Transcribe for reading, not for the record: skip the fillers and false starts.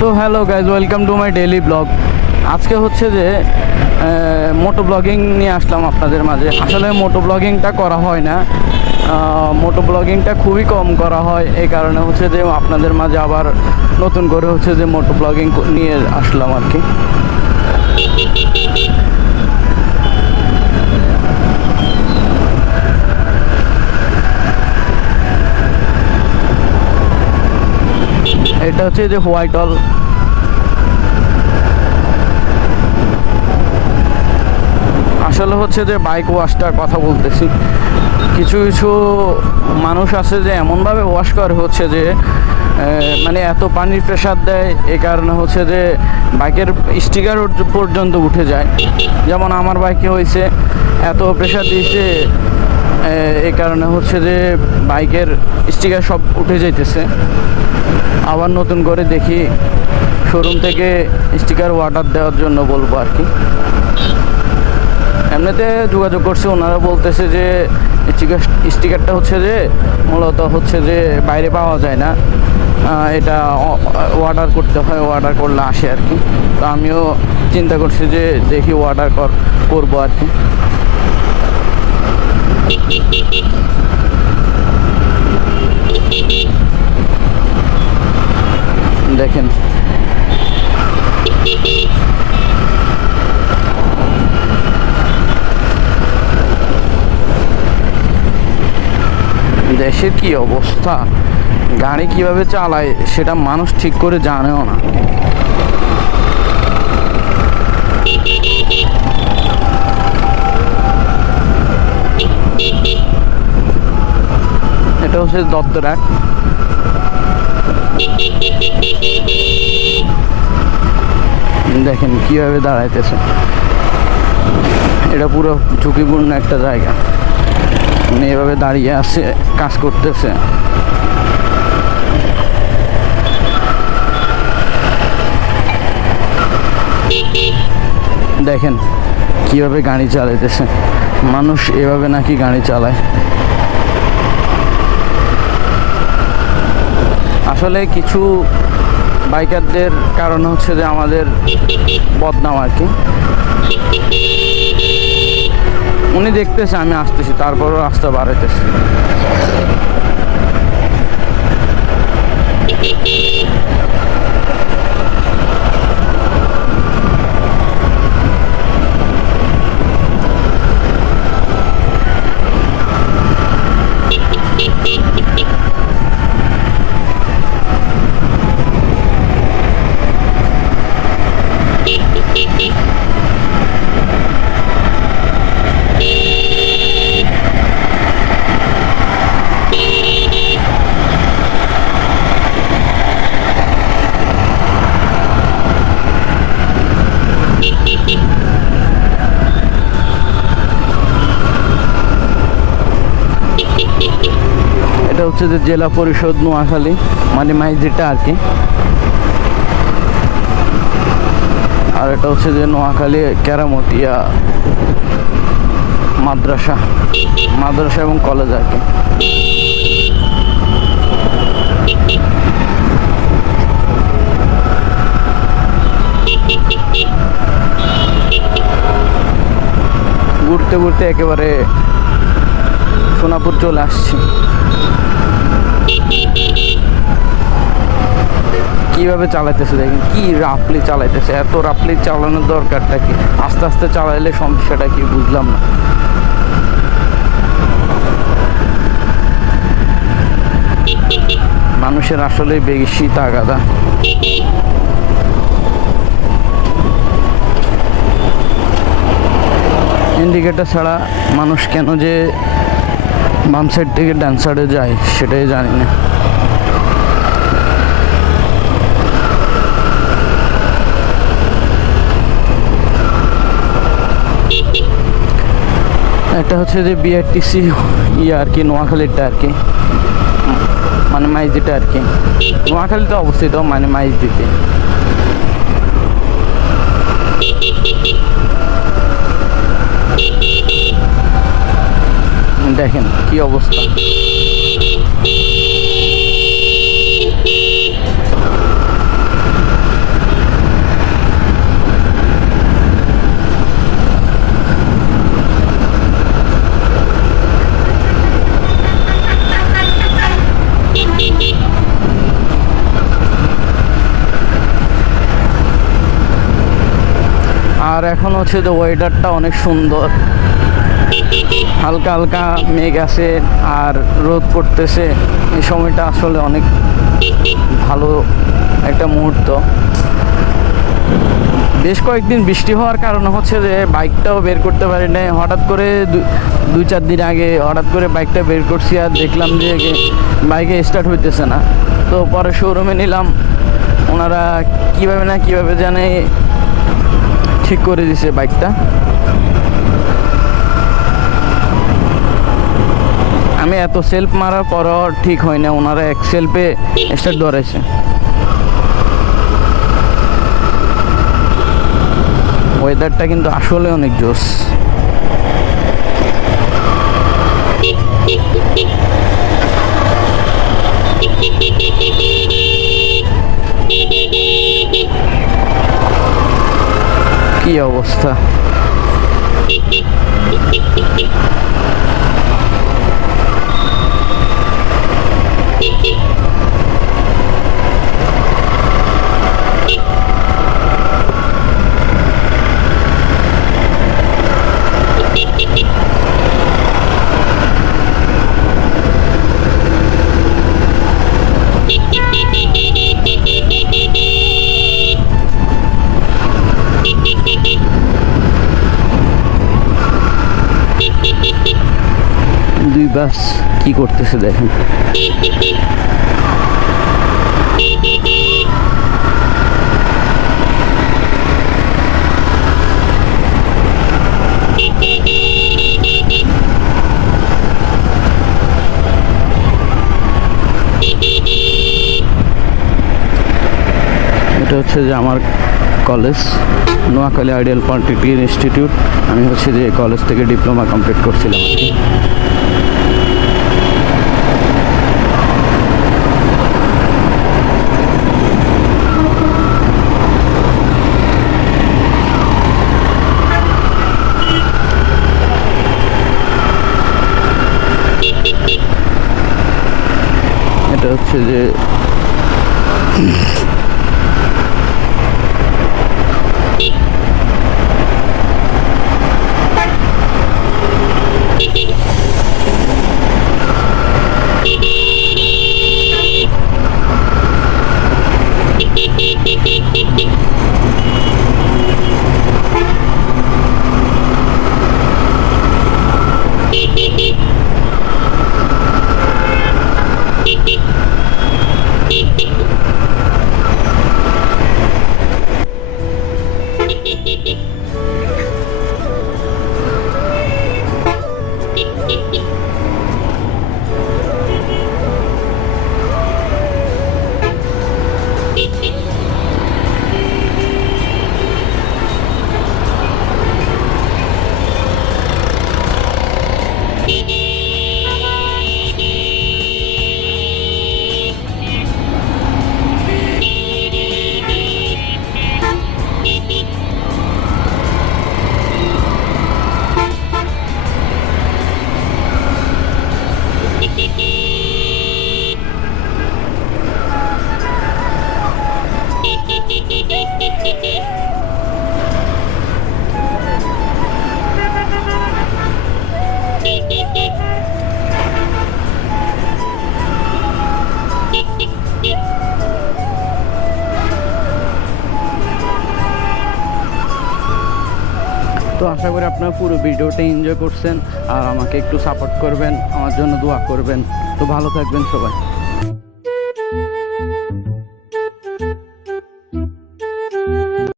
So hello guys, welcome to my daily blog. আজকে হচ্ছে যে মোটো ব্লগিং নিয়ে আসলাম আপনাদের মাঝে। আসলে মোটো ব্লগিংটা করা হয় না, মোটো ব্লগিংটা খুবই কম করা হয়। এই কারণে হচ্ছে যে আপনাদের মাঝে আবার নতুন করে হচ্ছে যে মোটো ব্লগিং নিয়ে আসলাম আর কি। এটা হচ্ছে যে হোয়াইট হল। আসলে হচ্ছে যে বাইক ওয়াশটার কথা বলতেছি। কিছু কিছু মানুষ আছে যে এমনভাবে ওয়াশ করে হচ্ছে যে মানে এত পানির প্রেশার দেয়, এই কারণে হচ্ছে যে বাইকের স্টিকার পর্যন্ত উঠে যায়। যেমন আমার বাইকে হয়েছে, এত প্রেশার দিয়েছে এই কারণে হচ্ছে যে বাইকের স্টিকার সব উঠে যাইতেছে। আবার নতুন করে দেখি শোরুম থেকে স্টিকার ওয়াটার দেওয়ার জন্য বলবো আর কি। এমনিতে যোগাযোগ করছে, ওনারা বলতেছে যে স্টিকারটা হচ্ছে যে মূলত হচ্ছে যে বাইরে পাওয়া যায় না, এটা অর্ডার করতে হয়, অর্ডার করলে আসে আর কি। তো আমিও চিন্তা করছি যে দেখি অর্ডার করবো আর কি। দেখেন দেশের কি অবস্থা, গাড়ি কিভাবে চালায় সেটা মানুষ ঠিক করে জানেও না। এটা হচ্ছে দত্তরাট। দেখেন কিভাবে দাঁড়াইতেছে, এটা পুরো ঝুঁকিপূর্ণ একটা জায়গা। মানে এভাবে দাঁড়িয়ে আছে, কাজ করতেছে। দেখেন কিভাবে গাড়ি চালাইতেছে, মানুষ এভাবে নাকি গাড়ি চালায়। আসলে কিছু বাইকারদের কারণে হচ্ছে যে আমাদের বদনাম আর কি। উনি দেখতেছে আমি আসতেছি, তারপরও রাস্তা বাড়াইতেছে। এটা হচ্ছে যে জেলা পরিষদ নোয়াখালী, মানে মাইজেটা আর কি। আর এটা হচ্ছে যে নোয়াখালী কেরামতিয়া মাদ্রাসা এবং কলেজ আর কি। ঘুরতে ঘুরতে একেবারে সোনাপুর চলে আসছি। কিভাবে চালাইতেছে দেখেন, কি রাফলি চালাইতেছে। এত রাফলি চালানোর দরকারটা কি? আস্তে আস্তে চালাইলে সমস্যাটা কি বুঝলাম না। মানুষের আসলে বেশি তাগাদা। ইন্ডিকেটার ছাড়া মানুষ কেন যে বাম সাইড থেকে ডান সাইডে যায় সেটাই জানি না। এটা হচ্ছে যে বিআরটিসি আর কি, নোয়াখালীরটা আর কি, মানে মাইজদিটা আর কি। নোয়াখালীতে অবস্থিত, মানে মাইজদিতে। দেখেন কি অবস্থা। আর এখন হচ্ছে যে ওয়েদারটা অনেক সুন্দর, হালকা হালকা মেঘ আছে আর রোদ পড়তেছে। এই সময়টা আসলে অনেক ভালো একটা মুহূর্ত। বেশ কয়েকদিন বৃষ্টি হওয়ার কারণে হচ্ছে যে বাইকটাও বের করতে পারি নাই। হঠাৎ করে 2-4 দিন আগে হঠাৎ করে বাইকটা বের করছি আর দেখলাম যে বাইকে স্টার্ট হইতেছে না। তো পরে শোরুমে নিলাম, ওনারা কীভাবে জানে ঠিক করে দিছে বাইকটা। আমি এত সেলফ মারার পরও ঠিক হয় না, ওনারা এক সেলফে স্টার্ট ধরেছে। ওয়েদারটা কিন্তু আসলে অনেক জোস। কি অবস্থা! দুই বাস কি করতেছে দেখেন। এটা হচ্ছে যে আমার college, Noakhali ideal polytechnic institute. আমি হচ্ছে যে কলেজ থেকে ডিপ্লোমা কমপ্লিট করছিলাম। এটা হচ্ছে যে তো আশা করি আপনারা পুরো ভিডিওটা এনজয় করছেন আর আমাকে একটু সাপোর্ট করবেন, আমার জন্য দোয়া করবেন। তো ভালো থাকবেন সবাই।